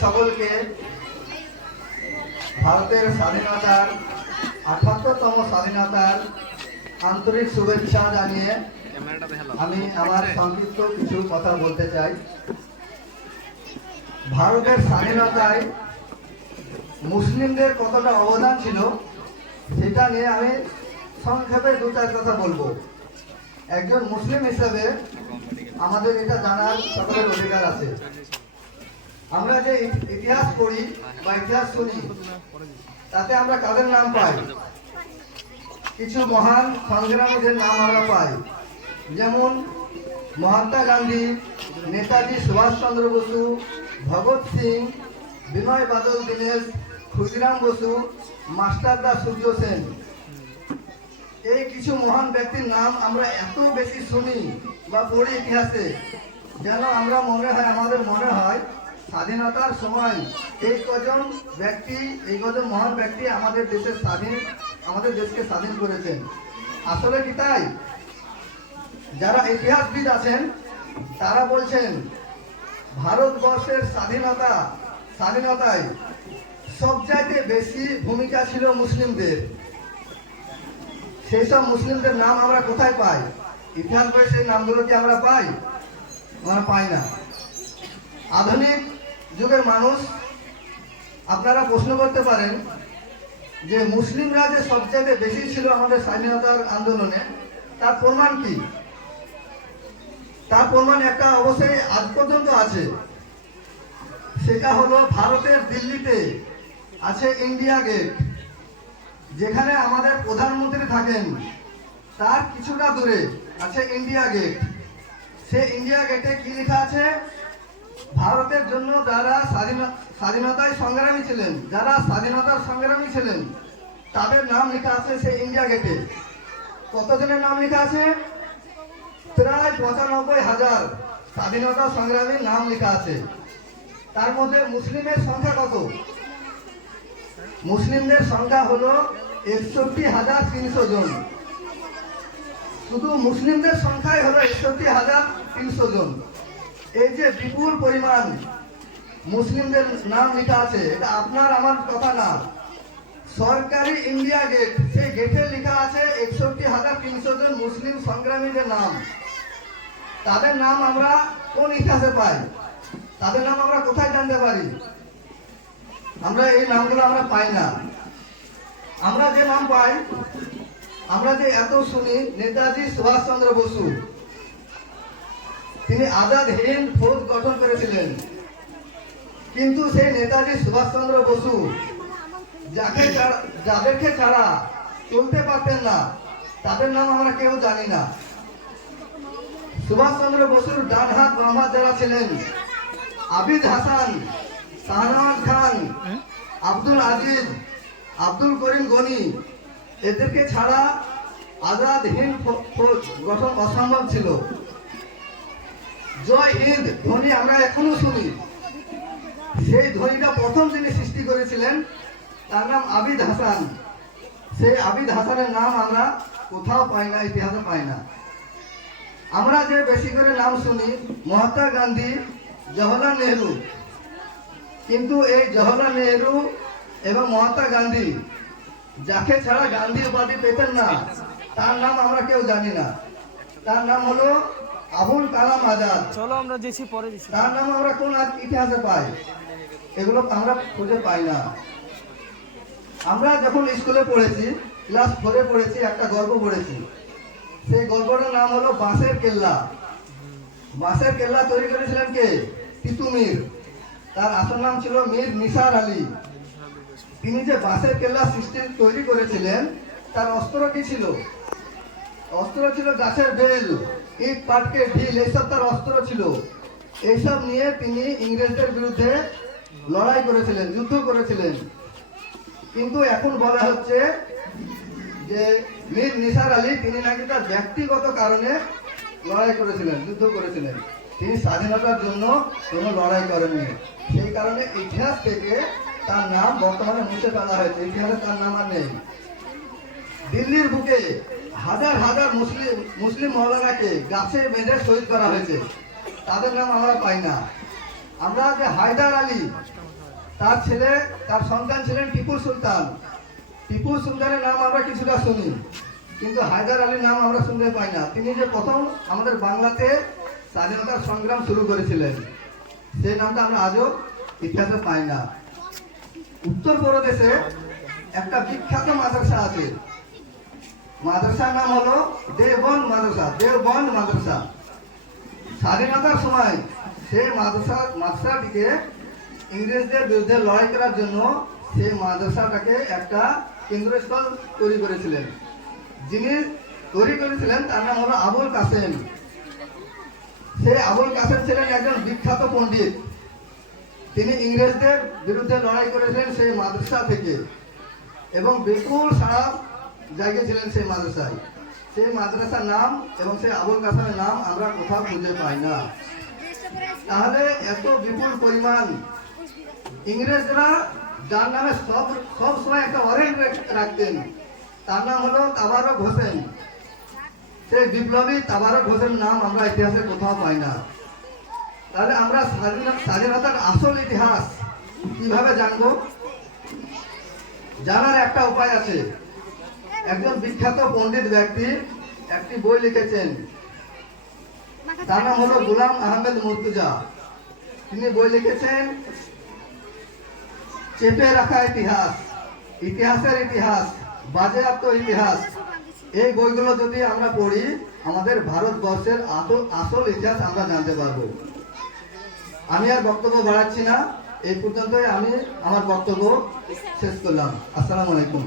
সকলকে ভারতের স্বাধীনতার ৭৮তম স্বাধীনতার আন্তরিক শুভেচ্ছা জানিয়ে আমি আমার সংক্ষিপ্ত কিছু কথা বলতে চাই। ভারতের স্বাধীনতায় মুসলিমদের কতটা অবদান ছিল সেটা নিয়ে আমি সংক্ষেপে দু চার কথা বলবো। একজন মুসলিম হিসেবে আমাদের এটা জানার সকলের অধিকার আছে। আমরা যে ইতিহাস পড়ি বা ইতিহাস শুনি তাতে আমরা কাদের নাম পাই? কিছু মহান সংগ্রামীদের নাম আমরা পাই, যেমন মহাত্মা গান্ধী, নেতাজি সুভাষচন্দ্র বসু, ভগৎ সিং, বিনয় বাদল দীনেশ, ক্ষুদিরাম বসু, মাস্টারদা সূর্য সেন। এই কিছু মহান ব্যক্তির নাম আমরা এত বেশি শুনি বা পড়ি ইতিহাসে, যেন আমাদের মনে হয় স্বাধীনতার সময় এই কজন মহান ব্যক্তি আমাদের দেশকে স্বাধীন করেছেন। আসলে কি তাই? যারা ইতিহাসবিদ আছেন তারা বলছেন ভারতবর্ষের স্বাধীনতায় সবচাইতে বেশি ভূমিকা ছিল মুসলিমদের। সেই সব মুসলিমদের নাম আমরা কোথায় পাই? ইতিহাস বই সেই নামগুলো কি আমরা পাই? আমরা পাই না। আধুনিক যুগের মানুষ, আপনারা প্রশ্ন করতে পারেন যে মুসলিমরা যে সবচেয়ে বেশি ছিল আমাদের স্বাধীনতার আন্দোলনে, তার প্রমাণ কি? তার প্রমাণ একটা অবশ্যই আজ পর্যন্ত আছে। সেটা হলো ভারতের দিল্লিতে আছে ইন্ডিয়া গেট, যেখানে আমাদের প্রধানমন্ত্রী থাকেন তার কিছুটা দূরে আছে ইন্ডিয়া গেট। সেই ইন্ডিয়া গেটে কি লেখা আছে? ভারতের জন্য যারা স্বাধীনতার সংগ্রামী ছিলেন তাদের নাম লেখা আছে সেই ইন্ডিয়া গেটে। কতজনের নাম লেখা আছে? প্রায় ৯৫,০০০ স্বাধীনতা সংগ্রামীর নাম লেখা আছে। তার মধ্যে মুসলিমের সংখ্যা কত? মুসলিমদের সংখ্যা হলো ৬১,৩০০ জন। শুধু মুসলিমদের সংখ্যাই হলো ৬১,৩০০ জন। এই যে বিপুল পরিমাণ মুসলিমদের নাম লেখা আছে, এটা আপনার আমার কথা না, সরকারি ইন্ডিয়া গেট, সেই গেটে লেখা আছে ৬১,৩০০ জন মুসলিম সংগ্রামীদের নাম। তাদের নাম আমরা কোন ইতিহাসে পাই? তাদের নাম আমরা কোথায় জানতে পারি? আমরা এই নামগুলো আমরা পাই না। আমরা যে নাম পাই, আমরা যে এত শুনি, নেতাজি সুভাষচন্দ্র বসু, তিনি আজাদ হিন্দ ফৌজ গঠন করেছিলেন। কিন্তু সেই নেতাজি সুভাষচন্দ্র বসু যাদেরকে ছাড়া চলতে পারতেন না, তাদের নাম আমরা কেউ জানি না। সুভাষচন্দ্র বসুর ডান হাত বাম হাত যারা ছিলেন, আবিদ হাসান, শাহনওয়াজ খান, আব্দুল আজিজ, আব্দুল করিম গনি, এদেরকে ছাড়া আজাদ হিন্দ ফৌজ গঠন অসম্ভব ছিল। জয় হিন্দ ধ্বনি আমরা এখনো শুনি। সেই ধ্বনিটা প্রথম যিনি সৃষ্টি করেছিলেন তার নাম আবিদ হাসান। সেই আবিদ হাসানের নাম আমরা কোথাও পাই না, ইতিহাসে পাই না। আমরা যে বেশি করে নাম শুনি মহাত্মা গান্ধী, জওহরলাল নেহরু, কিন্তু এই জওহরলাল নেহরু এবং মহাত্মা গান্ধী, যাকে ছাড়া গান্ধী উপাধি পেতেন না, তার নাম আমরা কেউ জানি না। তার নাম হলো আবুল কালাম আজাদ। তার নাম আমরা কোন ইতিহাসে পাই? এগুলো আমরা খুঁজে পাই না। আমরা যখন স্কুলে পড়েছি, ক্লাস 4-এ পড়েছি, একটা গল্প পড়েছি। সেই গল্পটার নাম হলো বাঁশের কেল্লা। বাঁশের কেল্লা তৈরি করেছিলেন কে? তিতুমির। তার আসল নাম ছিল মীর নিসার আলী। তিনি যে বাঁশের কেল্লা তৈরি করেছিলেন, তার অস্ত্র কি ছিল? অস্ত্র ছিল গাছের বেল, ইট, পাটকে ঢিল, এইসব তার অস্ত্র ছিল। এইসব নিয়ে তিনি ইংরেজদের বিরুদ্ধে লড়াই করেছিলেন, যুদ্ধ করেছিলেন। কিন্তু এখন বলা হচ্ছে যে মীর নিসার আলী, তিনি নাকি তার ব্যক্তিগত কারণে লড়াই করেছিলেন, যুদ্ধ করেছিলেন। তিনি স্বাধীনতার জন্য কোনো লড়াই করেননি। সেই কারণে ইতিহাস থেকে তার নাম বর্তমানে মুছে ফেলা হয়েছে, ইতিহাসে তার নাম আর নেই। দিল্লির বুকে হাজার হাজার মুসলিম মৌলানাকে গাছে বেঁধে শহীদ করা হয়েছে, তাদের নাম আমরা পাই না। আমরা যে হায়দার আলী, তার সন্তান ছিলেন টিপু সুলতান। টিপু সুলতানের নাম আমরা কিছুটা শুনি, কিন্তু হায়দার আলীর নাম আমরা শুনতে পাই না। তিনি যে প্রথম আমাদের বাংলাতে স্বাধীনতার সংগ্রাম শুরু করেছিলেন, সেই নামটা আমরা আজও ইতিহাসে পাই না। উত্তরপ্রদেশে একটা বিখ্যাত মাদ্রাসা আছে, মাদ্রাসার নাম হলো দেওবন্দ মাদ্রাসা। স্বাধীনতার সময় সেই মাদ্রাসাটিকে ইংরেজদের বিরুদ্ধে লড়াই করার জন্য সেই মাদ্রাসাটাকে একটা কেন্দ্রস্থল তৈরি করেছিলেন। যিনি তৈরি করেছিলেন তার নাম হলো আবুল কাসেম। সেই আবুল কাসেম ছিলেন একজন বিখ্যাত পণ্ডিত। তিনি ইংরেজদের বিরুদ্ধে লড়াই করেছিলেন সেই মাদ্রাসা থেকে, এবং বিপুল সারা জায়গিয়েছিলেন সেই মাদ্রাসায়। সেই মাদ্রাসার নাম এবং সেই আবুল কাসেমের নাম আমরা কোথাও খুঁজে পাই না। তাহলে এত বিপুল পরিমাণ ইংরেজরা যার নামে সব সময় একটা ওয়ারেন্ট রাখতেন, তার নাম হলো তাবারক হোসেন। সেই বিপ্লবী তাবারক হোসেন নাম আমরা ইতিহাসে কোথাও পাই না। তাহলে আমরা স্বাধীনতার আসল ইতিহাস কিভাবে জানবো? জানার একটা উপায় আছে। একজন বিখ্যাত পণ্ডিত ব্যক্তি একটি বই লিখেছেন, তার নাম হলো গোলাম আহমেদ মুর্তজা। তিনি বই লিখেছেন চেপে রাখা ইতিহাস, ইতিহাসের ইতিহাস, বাজেয়াপ্ত ইতিহাস। এই বইগুলো যদি আমরা পড়ি, আমাদের ভারতবর্ষের আসল ইতিহাস আমরা জানতে পারবো। আমি আর বক্তব্য বাড়াচ্ছি না, এই পর্যন্তই আমি আমার বক্তব্য শেষ করলাম। আসসালামু আলাইকুম।